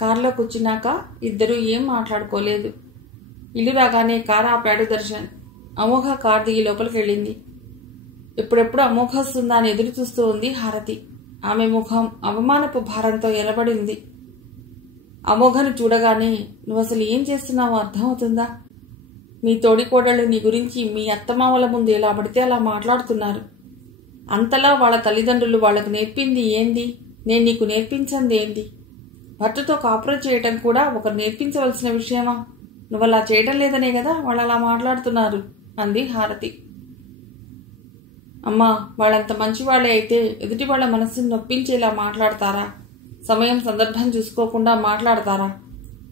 కారులో కూర్చున్నాక ఇద్దరూ ఏం మాట్లాడుకోలేదు. ఇల్లు రాగానే కారు ఆపాడు దర్శన్. అమోఘ కారు దిగి లోపలికి వెళ్ళింది. ఎప్పుడెప్పుడు అమోఘ వస్తుందా అని ఎదురు చూస్తూ ఉంది హారతి. ఆమె ముఖం అవమానపు భారంతో ఎలబడి ఉంది. అమోఘను చూడగానే నువ్వు అసలు ఏం చేస్తున్నావో అర్థమవుతుందా? మీ తోడికోడళ్ళు నీ గురించి మీ అత్తమామల ముందు ఎలా పడితే అలా మాట్లాడుతున్నారు. అంతలా వాళ్ళ తల్లిదండ్రులు వాళ్లకు నేర్పింది ఏంది? నేను నీకు నేర్పించింది ఏంది? భర్తతో కాపురం చేయటం కూడా ఒకరు నేర్పించవలసిన విషయమా? నువ్వు అలా చేయటం లేదనే కదా వాళ్ళు అలా మాట్లాడుతున్నారు అంది హారతి. అమ్మా, వాళ్ళంత మంచివాళ్లే అయితే ఎదుటి వాళ్ల మనస్సును నొప్పించేలా మాట్లాడతారా? సమయం సందర్భం చూసుకోకుండా మాట్లాడతారా?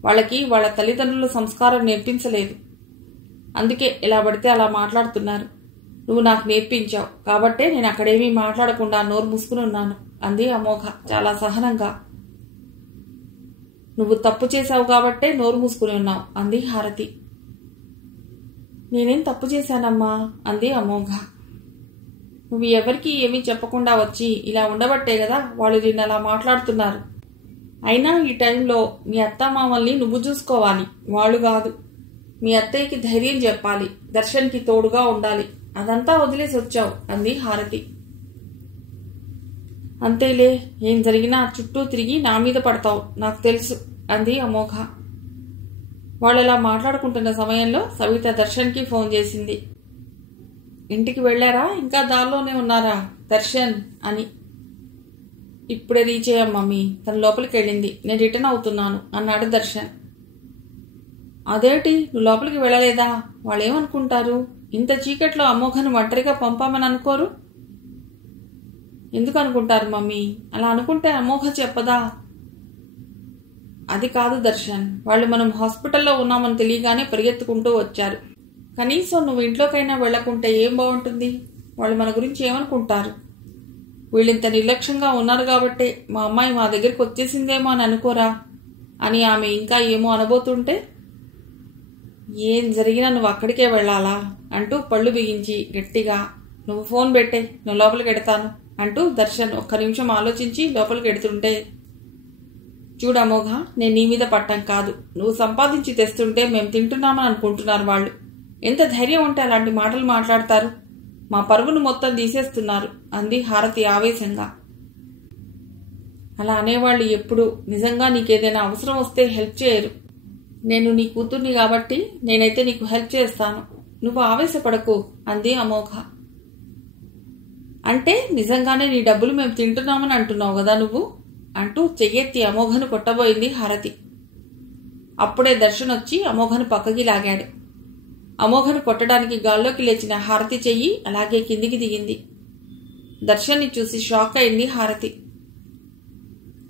వాళ్ళకి వాళ్ళ తల్లిదండ్రుల సంస్కారం నేర్పించలేదు. అందుకే ఎలా పడితే అలా మాట్లాడుతున్నారు. నువ్వు నాకు నేర్పించావు కాబట్టే నేను అక్కడేమీ మాట్లాడకుండా నోరు మూసుకుని ఉన్నాను అంది అమోఘ చాలా సహనంగా. నువ్వు తప్పు చేశావు కాబట్టే నోరు మూసుకుని ఉన్నావు అంది హారతి. నేనేం తప్పు చేశానమ్మా అంది అమోఘ. నువ్వు ఎవరికి ఏమీ చెప్పకుండా వచ్చి ఇలా ఉండబట్టే కదా వాళ్ళు నిన్ను అలా మాట్లాడుతున్నారు. అయినా ఈ టైంలో మీ అత్తమామల్ని నువ్వు చూసుకోవాలి, వాళ్ళు కాదు. మీ అత్తయ్యకి ధైర్యం చెప్పాలి, దర్శన్కి తోడుగా ఉండాలి. అదంతా వదిలేసి వచ్చావు అంది హారతి. అంతేలే, ఏం జరిగినా చుట్టూ తిరిగి నా మీద పడతావు, నాకు తెలుసు అంది అమోఘ. వాళ్ళలా మాట్లాడుకుంటున్న సమయంలో సవిత దర్శన్కి ఫోన్ చేసింది. ఇంటికి వెళ్లారా, ఇంకా దారిలోనే ఉన్నారా దర్శన్ అని. ఇప్పుడే రీచ్ అయ్యాం మమ్మీ, తన లోపలికి వెళ్ళింది, నేను రిటర్న్ అవుతున్నాను అన్నాడు దర్శన్. అదేంటి, నువ్వు లోపలికి వెళ్ళలేదా? వాళ్ళేమనుకుంటారు? ఇంత చీకట్లో అమోఘను ఒంటరిగా పంపామని అనుకోరు? ఎందుకు అనుకుంటారు మమ్మీ? అలా అనుకుంటే అమోఘ చెప్పదా? అది కాదు దర్శన్, వాళ్ళు మనం హాస్పిటల్లో ఉన్నామని తెలియగానే పరిగెత్తుకుంటూ వచ్చారు. కనీసం నువ్వు ఇంట్లోకైనా వెళ్లకుంటే ఏం బాగుంటుంది? వాళ్ళు మన గురించి ఏమనుకుంటారు? వీళ్ళింత నిర్లక్ష్యంగా ఉన్నారు కాబట్టే మా అమ్మాయి మా దగ్గరికి వచ్చేసిందేమో అని అనుకోరా అని ఆమె ఇంకా ఏమో అనబోతుంటే, ఏం జరిగినా నువ్వు అక్కడికే వెళ్లాలా అంటూ పళ్ళు బిగించి గట్టిగా, నువ్వు ఫోన్ పెట్టే, నువ్వు లోపలికి ఎడతాను అంటూ దర్శన్ ఒక్క నిమిషం ఆలోచించి లోపలికి ఎడుతుంటే, చూడు అమోఘ, నేను నీ మీద పట్టం కాదు, నువ్వు సంపాదించి తెస్తుంటే మేము తింటున్నామని అనుకుంటున్నారు వాళ్ళు. ఎంత ధైర్యం ఉంటే అలాంటి మాటలు మాట్లాడతారు? మా పరువును మొత్తం తీసేస్తున్నారు అంది హారతి ఆవేశంగా. అలా అనేవాళ్ళు ఎప్పుడు నిజంగా నీకేదైనా అవసరం వస్తే హెల్ప్ చేయరు. నేను నీ కూతుర్ని కాబట్టి నేనైతే నీకు హెల్ప్ చేస్తాను, నువ్వు ఆవేశపడకు అంది అమోఘ. అంటే నిజంగానే నీ డబ్బులు మేము తింటున్నామని అంటున్నావు కదా నువ్వు అంటూ చెయ్యెత్తి అమోఘను కొట్టబోయింది హారతి. అప్పుడే దర్శన్ వచ్చి అమోఘను పక్కకి లాగాడు. అమోఘను కొట్టడానికి గాల్లోకి లేచిన హారతి చెయ్యి అలాగే కిందికి దిగింది. దర్శన్ని చూసి షాక్ అయింది హారతి.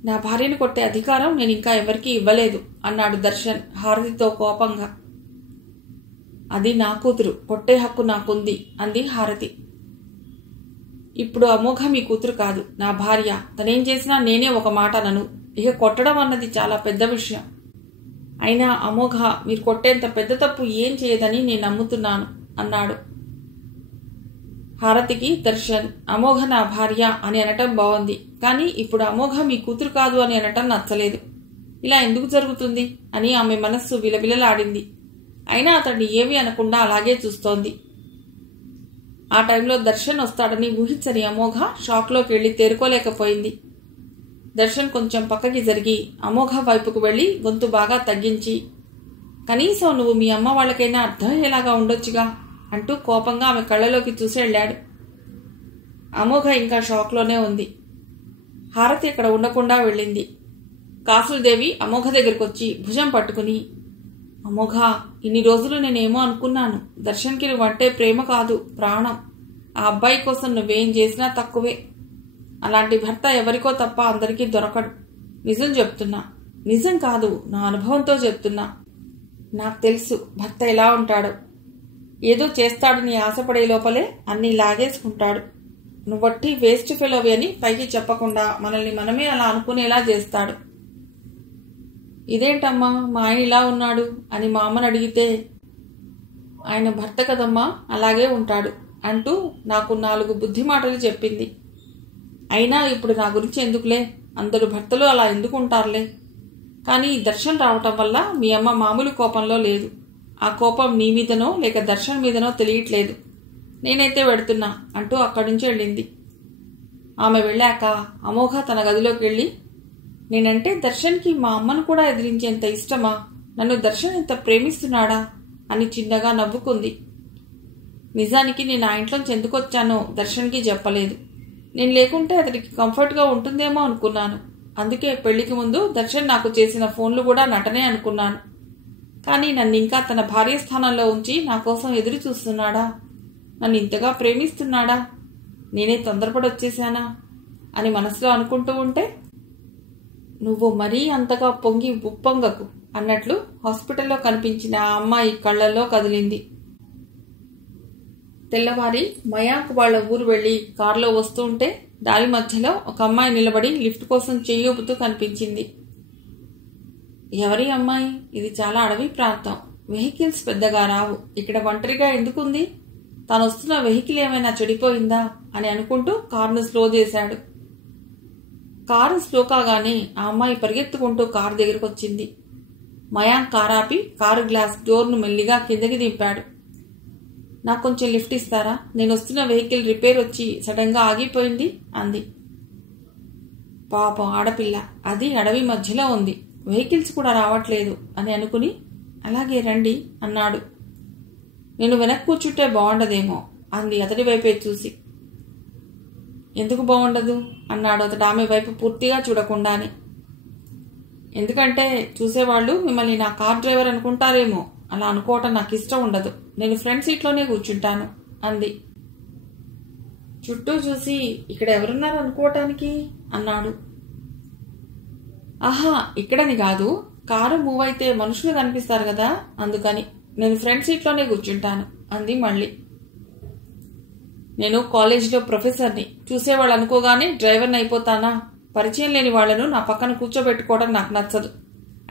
నా భార్యను కొట్టే అధికారం నేను ఇంకా ఎవరికీ ఇవ్వలేదు అన్నాడు దర్శన్ హారతితో కోపంగా. అది నా కూతురు, కొట్టే హక్కు నాకుంది అంది హారతి. ఇప్పుడు అమోఘ మీ కూతురు కాదు, నా భార్య. తనేం చేసినా నేనే ఒక మాట అనను. ఇక కొట్టడం అన్నది చాలా పెద్ద విషయం. అయినా అమోఘ మీరు కొట్టేంత పెద్ద తప్పు ఏం చేయదని నేను నమ్ముతున్నాను అన్నాడు. హారతికి దర్శన్ అమోఘ నా భార్య అని అనటం బాగుంది, కానీ ఇప్పుడు అమోఘ మీ కూతురు కాదు అని అనటం నచ్చలేదు. ఇలా ఎందుకు జరుగుతుంది అని ఆమె మనస్సు విలవిలలాడింది. అయినా అతన్ని ఏమీ అనకుండా అలాగే చూస్తోంది. ఆ టైంలో దర్శన్ వస్తాడని ఊహించని అమోఘ షాక్లోకి వెళ్లి తేరుకోలేకపోయింది. దర్శన్ కొంచెం పక్కకి జరిగి అమోఘ వైపుకు వెళ్లి గొంతు బాగా తగ్గించి, కనీసం నువ్వు మీ అమ్మ వాళ్ళకైనా అర్థమయ్యేలాగా ఉండొచ్చుగా అంటూ కోపంగా ఆమె కళ్ళలోకి చూసి వెళ్ళాడు. అమోఘ ఇంకా షాక్లోనే ఉంది. హారతి అక్కడ ఉండకుండా వెళ్ళింది. కాసులదేవి అమోఘ దగ్గరకు వచ్చి భుజం పట్టుకుని, అమోఘ, ఇన్ని రోజులు నేనేమో అనుకున్నాను. దర్శన్కి నువ్వంటే ప్రేమ కాదు, ప్రాణం. ఆ అబ్బాయి కోసం నువ్వేం చేసినా తక్కువే. అలాంటి భర్త ఎవరికో తప్ప అందరికీ దొరకడు. నిజం చెప్తున్నా. నిజం కాదు, నా అనుభవంతో చెప్తున్నా. నాకు తెలుసు భర్త ఎలా ఉంటాడో. ఏదో చేస్తాడని ఆశపడే లోపలే అన్నీ లాగేసుకుంటాడు. నువ్వట్టి వేస్ట్ ఫెలోవి అని పైకి చెప్పకుండా మనల్ని మనమే అలా అనుకునేలా చేస్తాడు. ఇదేంటమ్మా మా ఆయన ఇలా ఉన్నాడు అని మా అమ్మని అడిగితే, ఆయన భర్త కదమ్మా, అలాగే ఉంటాడు అంటూ నాకు 4 బుద్ధి మాటలు చెప్పింది. అయినా ఇప్పుడు నా గురించి ఎందుకులే, అందరు భర్తలు అలా ఎందుకు ఉంటారులే. కానీ దర్శన్ రావటం వల్ల మీ అమ్మ మామూలు కోపంలో లేదు. ఆ కోపం నీ మీదనో లేక దర్శన్ మీదనో తెలియట్లేదు. నేనైతే వెడుతున్నా అంటూ అక్కడి నుంచి వెళ్ళింది. ఆమె వెళ్ళాక అమోఘ తన గదిలోకి వెళ్ళి, నేనంటే దర్శన్కి మా అమ్మను కూడా ఎదిరించేంత ఇష్టమా? నన్ను దర్శన్ ఇంత ప్రేమిస్తున్నాడా అని చిన్నగా నవ్వుకుంది. నిజానికి నేను ఆ ఇంట్లోంచి ఎందుకు వచ్చానో దర్శన్కి చెప్పలేదు. నేను లేకుంటే అతడికి కంఫర్ట్గా ఉంటుందేమో అనుకున్నాను. అందుకే పెళ్లికి ముందు దర్శన్ నాకు చేసిన ఫోన్లు కూడా నటనే అనుకున్నాను. కానీ నన్ను ఇంకా తన భార్య స్థానంలో ఉంచి నా కోసం ఎదురు చూస్తున్నాడా? నన్ను ఇంతగా ప్రేమిస్తున్నాడా? నేనే తొందరపడి వచ్చేశానా అని మనసులో అనుకుంటూ ఉంటే, నువ్వు మరీ అంతగా పొంగి ఉప్పొంగకు అన్నట్లు హాస్పిటల్లో కనిపించిన ఆ అమ్మాయి కళ్లల్లో కదిలింది. తెల్లవారి మయాంక్ వాళ్ల ఊరు వెళ్లి కారులో వస్తూ ఉంటే దారి మధ్యలో ఒక అమ్మాయి నిలబడి లిఫ్ట్ కోసం చెయ్యూపుతూ కనిపించింది. ఎవరి అమ్మాయి? ఇది చాలా అడవి ప్రాంతం, వెహికల్స్ పెద్దగా రావు. ఇక్కడ ఒంటరిగా ఎందుకుంది? తాను వస్తున్న వెహికల్ ఏమైనా చెడిపోయిందా అని అనుకుంటూ కారును స్లో చేశాడు. కారు స్లో కాగానే ఆ అమ్మాయి పరిగెత్తుకుంటూ కారు దగ్గరకు వచ్చింది. మయాంక్ కారాపి కారు గ్లాస్ డోర్ను మెల్లిగా కిందకి దింపాడు. నాకు కొంచెం లిఫ్ట్ ఇస్తారా? నేను వస్తున్న వెహికల్ రిపేర్ వచ్చి సడన్ గా ఆగిపోయింది అంది. పాపం ఆడపిల్ల, అది అడవి మధ్యలో ఉంది, వెహికల్స్ కూడా రావట్లేదు అని అనుకుని, అలాగే రండి అన్నాడు. నేను వెనక్కి కూర్చుంటే బాగుండదేమో అంది అతడి వైపే చూసి. ఎందుకు బాగుండదు అన్నాడు అతడు ఆమె వైపు పూర్తిగా చూడకుండానే. ఎందుకంటే చూసేవాళ్ళు మిమ్మల్ని నా కార్ డ్రైవర్ అనుకుంటారేమో. అలా అనుకోవటం నాకు ఇష్టం ఉండదు. నేను ఫ్రంట్ సీట్లోనే కూర్చుంటాను అంది. చుట్టూ చూసి ఇక్కడ ఎవరున్నారు అనుకోవటానికి అన్నాడు. ఆహా, ఇక్కడని కాదు, కారు మూవ్ అయితే మనుషులు కనిపిస్తారు కదా, అందుకని నేను ఫ్రంట్ సీట్లోనే కూర్చుంటాను అంది మళ్ళీ. నేను కాలేజీలో ప్రొఫెసర్ని, చూసేవాళ్ళు అనుకోగానే డ్రైవర్ని అయిపోతానా? పరిచయం లేని వాళ్లను నా పక్కన కూర్చోబెట్టుకోవడం నాకు నచ్చదు.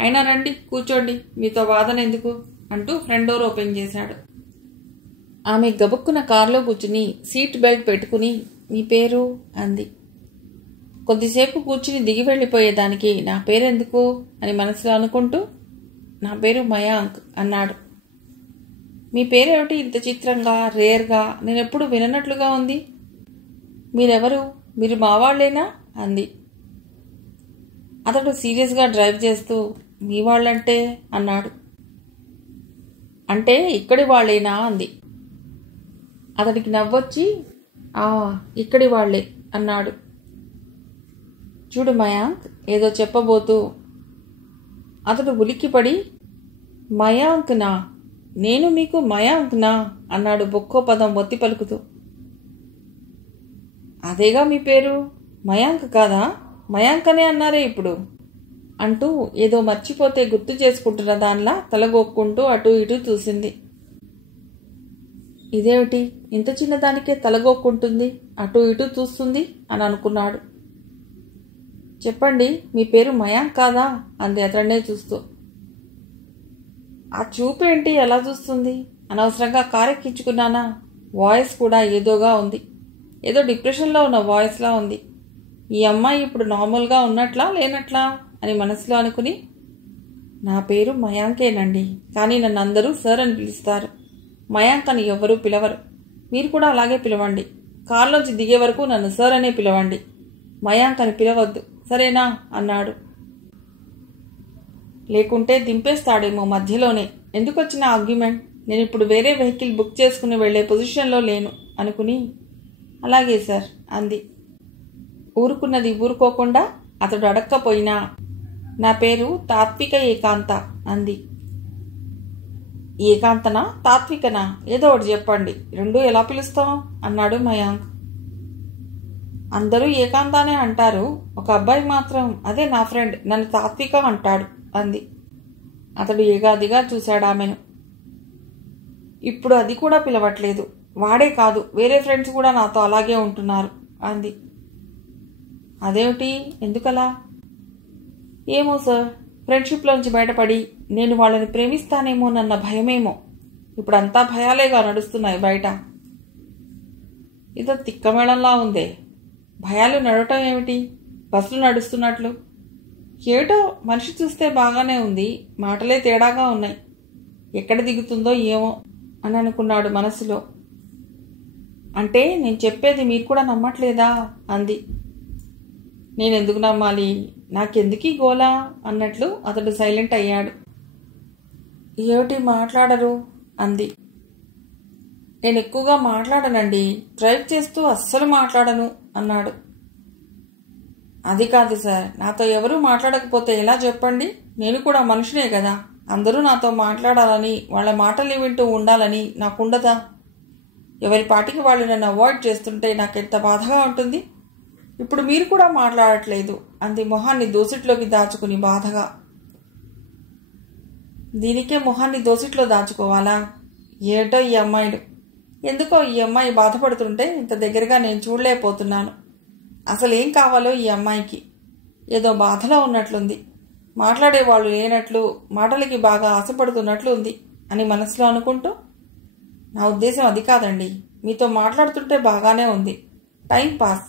అయినా రండి కూర్చోండి, మీతో వాదన ఎందుకు అంటూ ఫ్రంట్ డోర్ ఓపెన్ చేశాడు. ఆమె గబుక్కున కారులో కూర్చుని సీట్ బెల్ట్ పెట్టుకుని, మీ పేరు అంది. కొద్దిసేపు కూర్చుని దిగి వెళ్ళిపోయేదానికి నా పేరెందుకు అని మనసులో అనుకుంటూ, నా పేరు మయాంక్ అన్నాడు. మీ పేరేమిటి ఇంత చిత్రంగా, రేర్గా, నేనెప్పుడు విననట్లుగా ఉంది? మీరెవరు? మీరు మావాళ్లేనా అంది. అతడు సీరియస్గా డ్రైవ్ చేస్తూ, మీ వాళ్ళంటే అన్నాడు. అంటే ఇక్కడి వాళ్లేనా అంది. అతడికి నవ్వొచ్చి, ఇక్కడి వాళ్లే అన్నాడు. చూడు మయాంక్, ఏదో చెప్పబోతూ అతడు ఉలిక్కిపడి, మయాంక్నా? నేను మీకు మయాంక్నా అన్నాడు బొక్కో పదం ఒత్తి పలుకుతూ. అదేగా మీ పేరు, మయాంక్ కాదా? మయాంక్ అనే అన్నారే ఇప్పుడు అంటూ ఏదో మర్చిపోతే గుర్తు చేసుకుంటున్న దానిలా తలగొక్కుంటూ అటూ ఇటూ చూసింది. ఇదేమిటి ఇంత చిన్నదానికే తలగొక్కుంటుంది, అటూ ఇటూ చూస్తుంది అని అనుకున్నాడు. చెప్పండి, మీ పేరు మయాంక్ కాదా అంది అతన్నే చూస్తూ. ఆ చూపేంటి ఎలా చూస్తుంది? అనవసరంగా కారెక్కించుకున్నానా? వాయిస్ కూడా ఏదోగా ఉంది, ఏదో డిప్రెషన్లో ఉన్న వాయిస్లా ఉంది. ఈ అమ్మాయి ఇప్పుడు నార్మల్గా ఉన్నట్లా లేనట్లా అని మనసులో అనుకుని, నా పేరు మయాంకేనండి, కానీ నన్ను అందరూ సార్ అని పిలుస్తారు. మయాంక్ అని ఎవ్వరూ పిలవరు. మీరు కూడా అలాగే పిలవండి. కారులోంచి దిగే వరకు నన్ను సార్ అనే పిలవండి, మయాంక్ అని పిలవద్దు, సరేనా అన్నాడు. లేకుంటే దింపేస్తాడేమో మధ్యలోనే. ఎందుకు వచ్చిన ఆర్గ్యుమెంట్? నేను ఇప్పుడు వేరే వెహికల్ బుక్ చేసుకుని వెళ్లే పొజిషన్లో లేను అనుకుని, అలాగే సార్ అంది. ఊరుకున్నది ఊరుకోకుండా అతడు అడక్కపోయినా, నా పేరు తాత్విక ఏకాంత అంది. ఏకాంతనా తాత్వికనా? ఏదో ఒకటి చెప్పండి, రెండూ ఎలా పిలుస్తాం అన్నాడు మయాంక్. అందరూ ఏకాంతానే అంటారు, ఒక అబ్బాయి మాత్రం, అదే నా ఫ్రెండ్, నన్ను తాత్విక అంటాడు అంది. అతడు ఏగాదిగా చూశాడు ఆమెను. ఇప్పుడు అది కూడా పిలవట్లేదు. వాడే కాదు, వేరే ఫ్రెండ్స్ కూడా నాతో అలాగే ఉంటున్నారు అంది. అదేమిటి, ఎందుకలా? ఏమో సార్, ఫ్రెండ్షిప్లోంచి బయటపడి నేను వాళ్ళని ప్రేమిస్తానేమోనన్న భయమేమో. ఇప్పుడంతా భయాలేగా నడుస్తున్నాయి బయట. ఇదో తిక్కమేళంలా ఉందే. భయాలు నడవటం ఏమిటి? బస్సులు నడుస్తున్నట్లు. ఏటో మనిషి చూస్తే బాగానే ఉంది, మాటలే తేడాగా ఉన్నాయి. ఎక్కడ దిగుతుందో ఏమో అని అనుకున్నాడు మనసులో. అంటే నేను చెప్పేది మీరు కూడా నమ్మట్లేదా అంది. నేనెందుకు నమ్మాలి, నాకెందుకీ గోలా అన్నట్లు అతడు సైలెంట్ అయ్యాడు. ఏమిటి మాట్లాడరు అంది. నేను ఎక్కువగా మాట్లాడనండి, డ్రైవ్ చేస్తూ అస్సలు మాట్లాడను అన్నాడు. అది కాదు సార్, నాతో ఎవరూ మాట్లాడకపోతే ఎలా చెప్పండి, నేను కూడా మనిషినే కదా. అందరూ నాతో మాట్లాడాలని, వాళ్ళ మాటలు వింటూ ఉండాలని నాకుండదా? ఎవరి పాటికి వాళ్ళు నన్ను అవాయిడ్ చేస్తుంటే నాకెంత బాధగా ఉంటుంది. ఇప్పుడు మీరు కూడా మాట్లాడట్లేదు అంది మొహాన్ని దోసిట్లోకి దాచుకుని బాధగా. దీనికే మొహాన్ని దోసిట్లో దాచుకోవాలా? ఏటో ఈ అమ్మాయిలు, ఎందుకో ఈ అమ్మాయి బాధపడుతుంటే ఇంత దగ్గరగా నేను చూడలేకపోతున్నాను. అసలు ఏం కావాలో ఈ అమ్మాయికి? ఏదో బాధలో ఉన్నట్లుంది, మాట్లాడేవాళ్ళు లేనట్లు, మాటలకి బాగా ఆశపడుతున్నట్లు ఉంది అని మనసులో అనుకుంటూ, నా ఉద్దేశం అది కాదండి, మీతో మాట్లాడుతుంటే బాగానే ఉంది, టైం పాస్.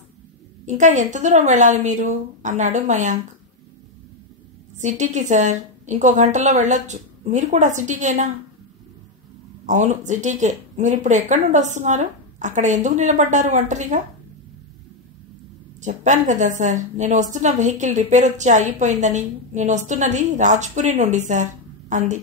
ఇంకా ఎంత దూరం వెళ్ళాలి మీరు అన్నాడు మయాంక్. సిటీకి సార్, ఇంకో గంటలో వెళ్ళొచ్చు. మీరు కూడా సిటీకేనా? అవును సిటీకే. మీరు ఇప్పుడు ఎక్కడి నుండి వస్తున్నారు? అక్కడ ఎందుకు నిలబడ్డారు ఒంటరిగా? చెప్పాను కదా సార్, నేను వస్తున్న వెహికల్ రిపేర్ వచ్చి ఆగిపోయిందని. నేను వస్తున్నది రాజ్పురి నుండి సార్ అంది.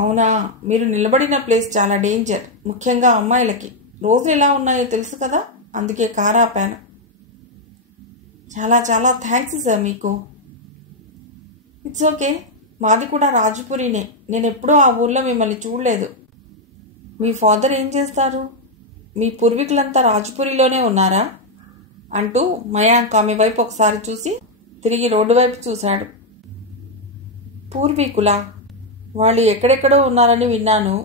అవునా, మీరు నిలబడిన ప్లేస్ చాలా డేంజర్, ముఖ్యంగా అమ్మాయిలకి. రోజులు ఎలా ఉన్నాయో తెలుసు కదా, అందుకే కారు ఆపాను. చాలా చాలా థ్యాంక్స్ సార్ మీకు. ఇట్స్ ఓకే, మాది కూడా రాజ్పురినే. నేను ఎప్పుడూ ఆ ఊర్లో మిమ్మల్ని చూడలేదు. మీ ఫాదర్ ఏం చేస్తారు? మీ పూర్వీకులంతా రాజ్పురిలోనే ఉన్నారా అంటూ మయాంక్ ఆమె వైపు ఒకసారి చూసి తిరిగి రోడ్డు వైపు చూశాడు. పూర్వీకులా? వాళ్ళు ఎక్కడెక్కడో ఉన్నారని విన్నాను.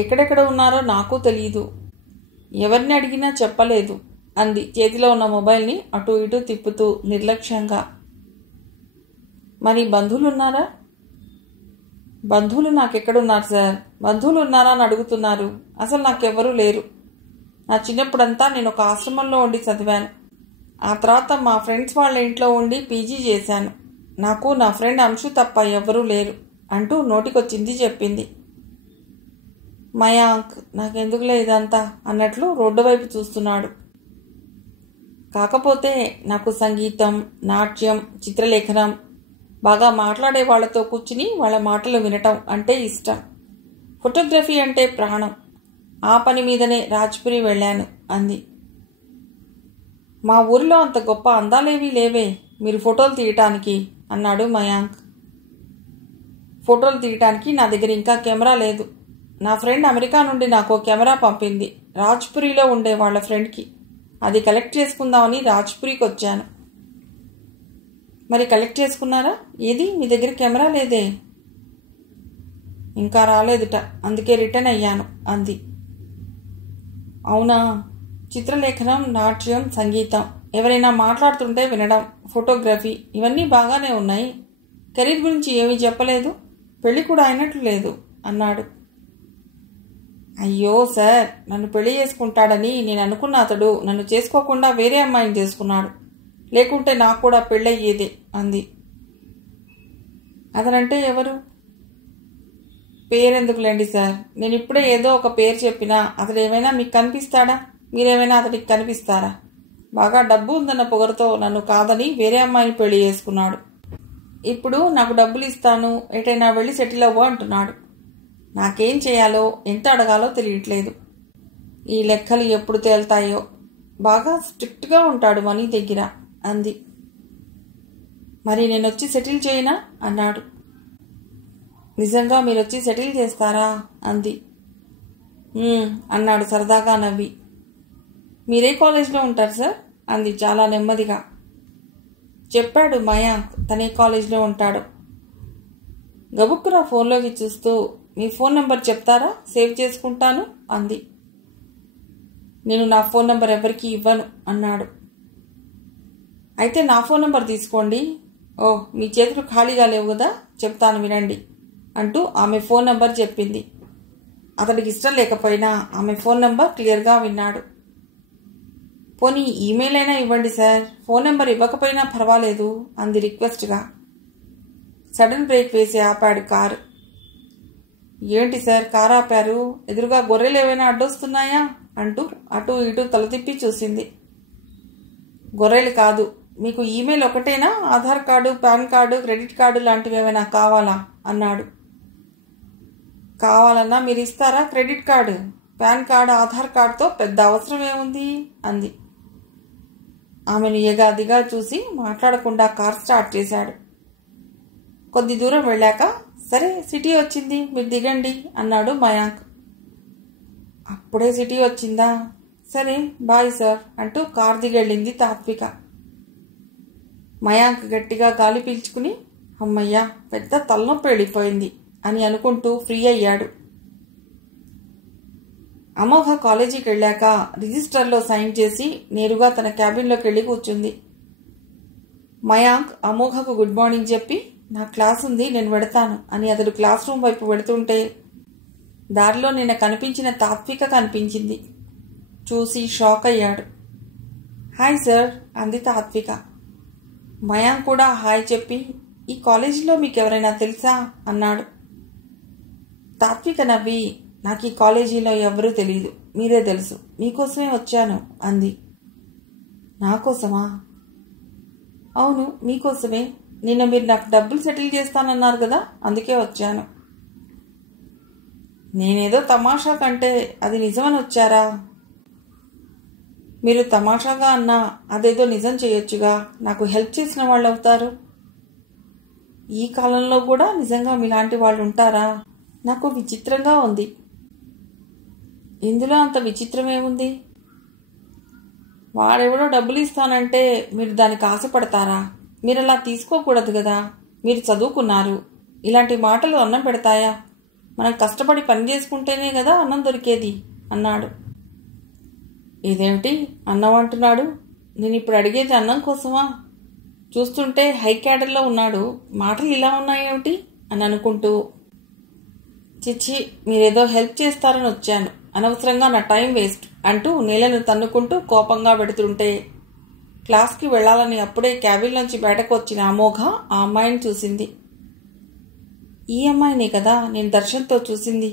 ఎక్కడెక్కడ ఉన్నారో నాకు తెలియదు. ఎవరిని అడిగినా చెప్పలేదు అంది చేతిలో ఉన్న మొబైల్ని అటు ఇటు తిప్పుతూ నిర్లక్ష్యంగా. మరి బంధువులు ఉన్నారా? బంధువులు నాకెక్కడున్నారు సార్? బంధువులు ఉన్నారా అని అడుగుతున్నారు. అసలు నాకెవ్వరూ లేరు. నా చిన్నప్పుడంతా నేను ఒక ఆశ్రమంలో ఉండి చదివాను. ఆ తర్వాత మా ఫ్రెండ్స్ వాళ్ళ ఇంట్లో ఉండి పీజీ చేశాను. నాకు నా ఫ్రెండ్ అంశు తప్ప ఎవ్వరూ లేరు అంటూ నోటికొచ్చింది చెప్పింది. మయాంక్ నాకెందుకులే ఇదంతా అన్నట్లు రోడ్డు వైపు చూస్తున్నాడు. కాకపోతే నాకు సంగీతం, నాట్యం, చిత్రలేఖనం, బాగా మాట్లాడే వాళ్లతో కూర్చుని వాళ్ళ మాటలు వినటం అంటే ఇష్టం. ఫోటోగ్రఫీ అంటే ప్రాణం. ఆ పని మీదనే రాజ్పురి వెళ్ళాను అంది. మా ఊరిలో అంత గొప్ప అందాలేవీ లేవే మీరు ఫోటోలు తీయటానికి అన్నాడు మయాంక్. ఫోటోలు తీయటానికి నా దగ్గర ఇంకా కెమెరా లేదు. నా ఫ్రెండ్ అమెరికా నుండి నాకు కెమెరా పంపింది, రాజ్పురిలో ఉండే వాళ్ళ ఫ్రెండ్కి. అది కలెక్ట్ చేసుకుందామని రాజ్పురికి వచ్చాను. మరి కలెక్ట్ చేసుకున్నారా? ఏది మీ దగ్గర కెమెరా లేదే? ఇంకా రాలేదుట, అందుకే రిటర్న్ అయ్యాను అంది. అవునా, చిత్రలేఖనం, నాట్యం, సంగీతం, ఎవరైనా మాట్లాడుతుంటే వినడం, ఫోటోగ్రఫీ ఇవన్నీ బాగానే ఉన్నాయి. కెరీర్ గురించి ఏమీ చెప్పలేదు, పెళ్లి కూడా అయినట్లు లేదు అన్నాడు. అయ్యో సార్, నన్ను పెళ్లి చేసుకుంటాడని నేను అనుకున్న అతడు నన్ను చేసుకోకుండా వేరే అమ్మాయిని చేసుకున్నాడు. లేకుంటే నాకు కూడా పెళ్ళయ్యేదే అంది. అతనంటే ఎవరు? పేరెందుకులేండి సార్, నేను ఇప్పుడే ఏదో ఒక పేరు చెప్పినా అతడు ఏమైనా మీకు కనిపిస్తాడా? మీరేమైనా అతడికి కనిపిస్తారా? బాగా డబ్బు ఉందన్న పొగరుతో నన్ను కాదని వేరే అమ్మాయిని పెళ్లి చేసుకున్నాడు. ఇప్పుడు నాకు డబ్బులు ఇస్తాను, ఎటైనా వెళ్ళి సెటిల్ అవ్వు అంటున్నాడు. నాకేం చేయాలో, ఎంత అడగాలో తెలియట్లేదు. ఈ లెక్కలు ఎప్పుడు తేల్తాయో. బాగా స్ట్రిక్ట్గా ఉంటాడు మనీ దగ్గర అంది. మరి నేనొచ్చి సెటిల్ చేయనా అన్నాడు. నిజంగా మీరొచ్చి సెటిల్ చేస్తారా అంది. అన్నాడు సరదాగా నవ్వి. మీరే కాలేజ్లో ఉంటారు సార్ అంది చాలా నెమ్మదిగా. చెప్పాడు మయాంక్ తనే కాలేజ్లో ఉంటాడు. గబుక్కున ఫోన్లోకి చూస్తూ, మీ ఫోన్ నెంబర్ చెప్తారా, సేవ్ చేసుకుంటాను అంది. నేను నా ఫోన్ నెంబర్ ఎవరికి ఇవ్వను అన్నాడు. అయితే నా ఫోన్ నెంబర్ తీసుకోండి. ఓ, మీ చేతులు ఖాళీగా లేవు కదా, చెప్తాను వినండి అంటూ ఆమె ఫోన్ నెంబర్ చెప్పింది. అతడికి ఇష్టం లేకపోయినా ఆమె ఫోన్ నెంబర్ క్లియర్గా విన్నాడు. పోనీ ఈమెయిల్ అయినా ఇవ్వండి సార్, ఫోన్ నెంబర్ ఇవ్వకపోయినా పర్వాలేదు అంది రిక్వెస్ట్గా. సడన్ బ్రేక్ వేసి ఆపాడు కారు. ఏంటి సార్ కారు ఆపారు? ఎదురుగా గొర్రెలు ఏవైనా అడ్డొస్తున్నాయా అంటూ అటు ఇటు తల తిప్పి చూసింది. గొర్రెలు కాదు, మీకు ఈమెయిల్ ఒకటేనా? Aadhaar card, pan card, credit card లాంటివి ఏమైనా కావాలా అన్నాడు. కావాలన్నా మీరు ఇస్తారా? Credit card, pan card, Aadhaar కార్డుతో పెద్ద అవసరం ఏముంది అంది. ఆమెను ఎగాదిగా చూసి మాట్లాడకుండా కార్ స్టార్ట్ చేశాడు. కొద్ది దూరం వెళ్ళాక, సరే సిటీ వచ్చింది, మీరు దిగండి అన్నాడు మయాంక్. అప్పుడే సిటీ వచ్చిందా? సరే బాయ్ సార్ అంటూ కార్ దిగెళ్ళింది తాత్విక. మయాంక్ గట్టిగా గాలి పీల్చుకుని, అమ్మయ్యా పెద్ద తలనొప్పి వెళ్ళిపోయింది అని అనుకుంటూ ఫ్రీ అయ్యాడు. అమోఘ కాలేజీకి వెళ్ళాక రిజిస్టర్లో సైన్ చేసి నేరుగా తన క్యాబిన్లోకి వెళ్ళి కూర్చుంది. మయాంక్ అమోఘకు గుడ్ మార్నింగ్ చెప్పి, నా క్లాస్ ఉంది నేను వెడతాను అని అతడు క్లాస్ రూమ్ వైపు వెడుతుంటే దారిలో నిన్న కనిపించిన తాత్విక కనిపించింది. చూసి షాక్ అయ్యాడు. హాయ్ సార్ అంది తాత్విక. మయాంక్ కూడా హాయ్ చెప్పి, ఈ కాలేజీలో మీకెవరైనా తెలుసా అన్నాడు. తాత్విక నవ్వి, నాకు ఈ కాలేజీలో ఎవరూ తెలియదు, మీరే తెలుసు, మీకోసమే వచ్చాను అంది. నాకోసమా? అవును మీకోసమే. నిన్న మీరు నాకు డబ్బులు సెటిల్ చేస్తానన్నారు కదా, అందుకే వచ్చాను. నేనేదో తమాషా కంటే అది నిజమని వచ్చారా? మీరు తమాషాగా అన్నా అదేదో నిజం చేయొచ్చుగా, నాకు హెల్ప్ చేసిన వాళ్ళు అవుతారు. ఈ కాలంలో కూడా నిజంగా మీలాంటి వాళ్ళు ఉంటారా? నాకు విచిత్రంగా ఉంది. ఇందులో అంత విచిత్రమేముంది? వాడెవడో డబ్బులు ఇస్తానంటే మీరు దానికి ఆశపడతారా? మీరు అలా తీసుకోకూడదు కదా, మీరు చదువుకున్నారు. ఇలాంటి మాటలు అన్నం పెడతాయా? మనం కష్టపడి పని చేసుకుంటేనే కదా అన్నం దొరికేది అన్నాడు. ఇదేమిటి అన్నం అంటున్నాడు? నేను ఇప్పుడు అడిగేది అన్నం కోసమా? చూస్తుంటే హై క్యాడర్లో ఉన్నాడు, మాటలు ఇలా ఉన్నాయేమిటి అని అనుకుంటూ, చిచ్చి మీరేదో హెల్ప్ చేస్తారని వచ్చాను, అనవసరంగా నా టైం వేస్ట్ అంటూ నేలను తన్నుకుంటూ కోపంగా పెడుతుంటే క్లాస్కి వెళ్లాలని అప్పుడే క్యాబిన్ నుంచి బయటకు వచ్చిన అమోఘ ఆ అమ్మాయిని చూసింది. ఈ అమ్మాయినే కదా నేను దర్శన్తో చూసింది,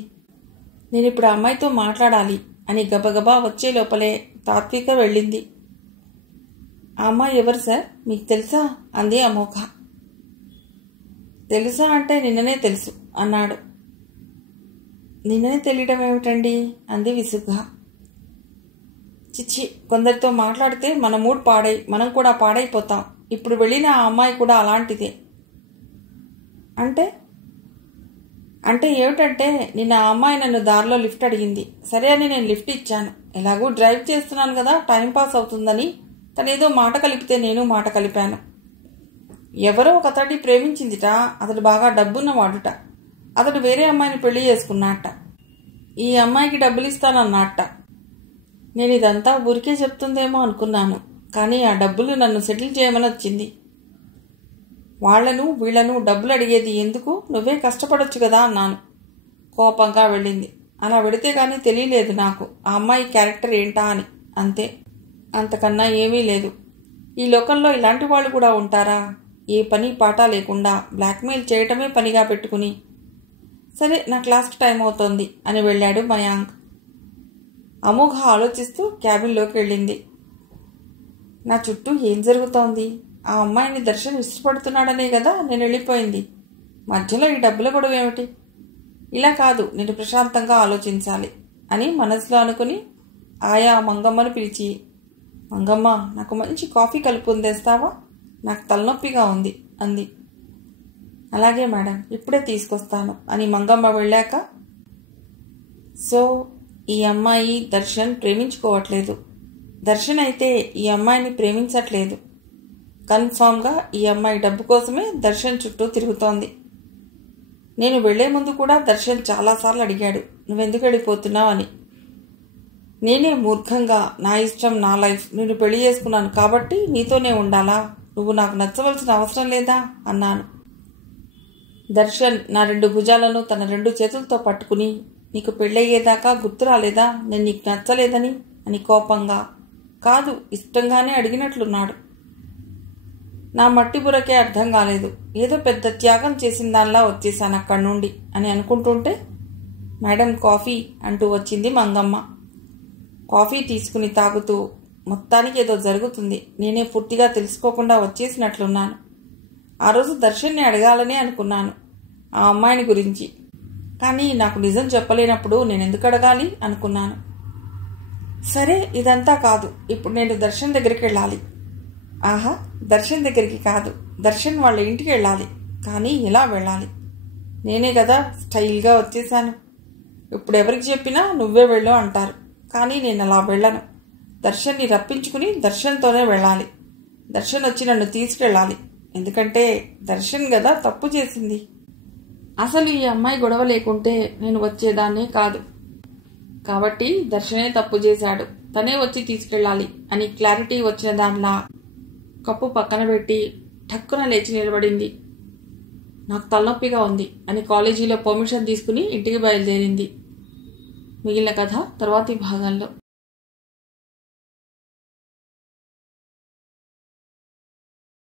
నేను ఇప్పుడు ఆ అమ్మాయితో మాట్లాడాలి అని గబగబా వచ్చే లోపలే తాత్విక వెళ్ళింది. ఆ అమ్మాయి ఎవరు సార్, మీకు తెలుసా అంది అమోఘ. తెలుసా అంటే నిన్ననే తెలుసు అన్నాడు. నిన్ననే తెలియడం ఏమిటండి అంది విసుగ్గా. చిచ్చి, కొందరితో మాట్లాడితే మన మూడ్ మనం కూడా పాడైపోతాం. ఇప్పుడు వెళ్ళిన ఆ అమ్మాయి కూడా అలాంటిదే. అంటే ఏమిటంటే నిన్న ఆ అమ్మాయి నన్ను దారిలో లిఫ్ట్ అడిగింది. సరే అని నేను లిఫ్ట్ ఇచ్చాను. ఎలాగూ డ్రైవ్ చేస్తున్నాను కదా, టైంపాస్ అవుతుందని తనేదో మాట కలిపితే నేను మాట కలిపాను. ఎవరో ఒక అతడిని ప్రేమించిందిట. అతడు బాగా డబ్బున్నవాడుట. అతడు వేరే అమ్మాయిని పెళ్లి చేసుకున్నట్ట. ఈ అమ్మాయికి డబ్బులు ఇస్తానన్నట్ట. నేను ఇదంతా ఊరికే చెప్తుందేమో అనుకున్నాను, కానీ ఆ డబ్బులు నన్ను సెటిల్ చేయమని వచ్చింది. వాళ్లను వీళ్లను డబ్బులు అడిగేది ఎందుకు, నువ్వే కష్టపడొచ్చు కదా అన్నాను. కోపంగా వెళ్ళింది. అలా వెడితే గానీ తెలియలేదు నాకు ఆ అమ్మాయి క్యారెక్టర్ ఏంటా అని. అంతే, అంతకన్నా ఏమీ లేదు. ఈ లోకంలో ఇలాంటి వాళ్ళు కూడా ఉంటారా? ఏ పని పాట లేకుండా బ్లాక్మెయిల్ చేయటమే పనిగా పెట్టుకుని. సరే నా క్లాస్కి టైం అవుతోంది అని వెళ్ళాడు మయాంక్. అమోఘ ఆలోచిస్తూ క్యాబిన్లోకి వెళ్ళింది. నా చుట్టూ ఏం జరుగుతోంది? ఆ అమ్మాయిని దర్శన్ ఇష్టపడుతున్నాడనే కదా నేను వెళ్ళిపోయింది. మధ్యలో ఈ డబ్బుల గొడవ ఏమిటి? ఇలా కాదు, నేను ప్రశాంతంగా ఆలోచించాలి అని మనసులో అనుకుని ఆయా మంగమ్మను పిలిచి, మంగమ్మ నాకు మంచి కాఫీ కలుపుందేస్తావా, నాకు తలనొప్పిగా ఉంది అంది. అలాగే మేడం, ఇప్పుడే తీసుకొస్తాను అని మంగమ్మ వెళ్ళాక, సో ఈ అమ్మాయి దర్శన్ ప్రేమించుకోవట్లేదు. దర్శన్ అయితే ఈ అమ్మాయిని ప్రేమించట్లేదు. కన్ఫామ్గా ఈ అమ్మాయి డబ్బు కోసమే దర్శన్ చుట్టూ తిరుగుతోంది. నేను వెళ్లే ముందు కూడా దర్శన్ చాలాసార్లు అడిగాడు, నువ్వెందుకు వెళ్ళిపోతున్నావు అని. నేనే మూర్ఖంగా నా ఇష్టం నా లైఫ్, నేను పెళ్లి చేసుకున్నాను కాబట్టి నీతోనే ఉండాలా, నువ్వు నాకు నచ్చవలసిన అవసరం లేదా అన్నాను. దర్శన్ నా 2 భుజాలను తన 2 చేతులతో పట్టుకుని, నీకు పెళ్ళయ్యేదాకా గుర్తు రాలేదా నేను నీకు నచ్చలేదని అని కోపంగా, కాదు, ఇష్టంగానే అడిగినట్లున్నాడు. నా మట్టి బుర్రకే అర్థం కాలేదు. ఏదో పెద్ద త్యాగం చేసిన దానిలా వచ్చేసాను అక్కడి నుండి అని అనుకుంటుంటే, మేడం కాఫీ అంటూ వచ్చింది మంగమ్మ. కాఫీ తీసుకుని తాగుతూ, మొత్తానికి ఏదో జరుగుతుంది, నేనే పూర్తిగా తెలుసుకోకుండా వచ్చేసినట్లున్నాను. ఆ రోజు దర్శన్ని అడగాలనే అనుకున్నాను ఆ అమ్మాయిని గురించి. కానీ నాకు నిజం చెప్పలేనప్పుడు నేను ఎందుకు అడగాలి అనుకున్నాను. సరే, ఇదంతా కాదు, ఇప్పుడు నేను దర్శన్ దగ్గరికి వెళ్ళాలి. ఆహా, దర్శన్ దగ్గరికి కాదు, దర్శన్ వాళ్ళ ఇంటికి వెళ్ళాలి. కానీ ఎలా వెళ్ళాలి? నేనే కదా స్టైల్గా వచ్చేసాను. ఇప్పుడు ఎవరికి చెప్పినా నువ్వే వెళ్ళు అంటారు. కానీ నేను అలా వెళ్ళను. దర్శన్ని రప్పించుకుని దర్శన్తోనే వెళ్ళాలి. దర్శన్ వచ్చి నన్ను తీసుకెళ్ళాలి. ఎందుకంటే దర్శన్ కదా తప్పు చేసింది. అసలు ఈ అమ్మాయి గొడవ లేకుంటే నేను వచ్చేదాన్నే కాదు. కాబట్టి దర్శనే తప్పు చేశాడు, తనే వచ్చి తీసుకెళ్ళాలి అని క్లారిటీ వచ్చిన దానిలా కప్పు పక్కన పెట్టి ఠక్కున లేచి నిలబడింది. నాకు తలనొప్పిగా ఉంది అని కాలేజీలో పర్మిషన్ తీసుకుని ఇంటికి బయలుదేరింది. మిగిలిన కథ తర్వాతి భాగంలో.